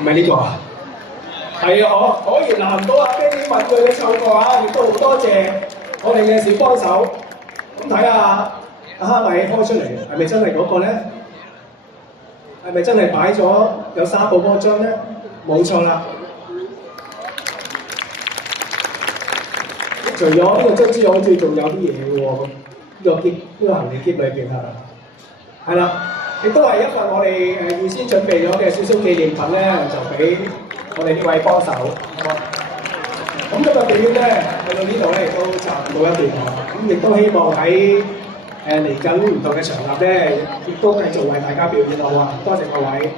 唔係呢個啊？係啊，果然難唔到阿 Ben 問佢嘅湊過啊！亦都好多謝我哋嘅小幫手。咁睇下阿哈米開出嚟，係咪真係嗰個咧？係咪真係擺咗有3部波章咧？冇錯啦。除咗呢個章之外，好似仲有啲嘢嘅喎。呢個行李篋裏邊係啦，亦都係一份我哋預先準備咗嘅少少紀念品咧，就俾我哋呢位幫手。咁今日表演咧，去到呢度咧，亦都暫告一段落。咁亦都希望喺嚟緊唔同嘅場合咧，亦都繼續為大家表演好啊！多謝各位。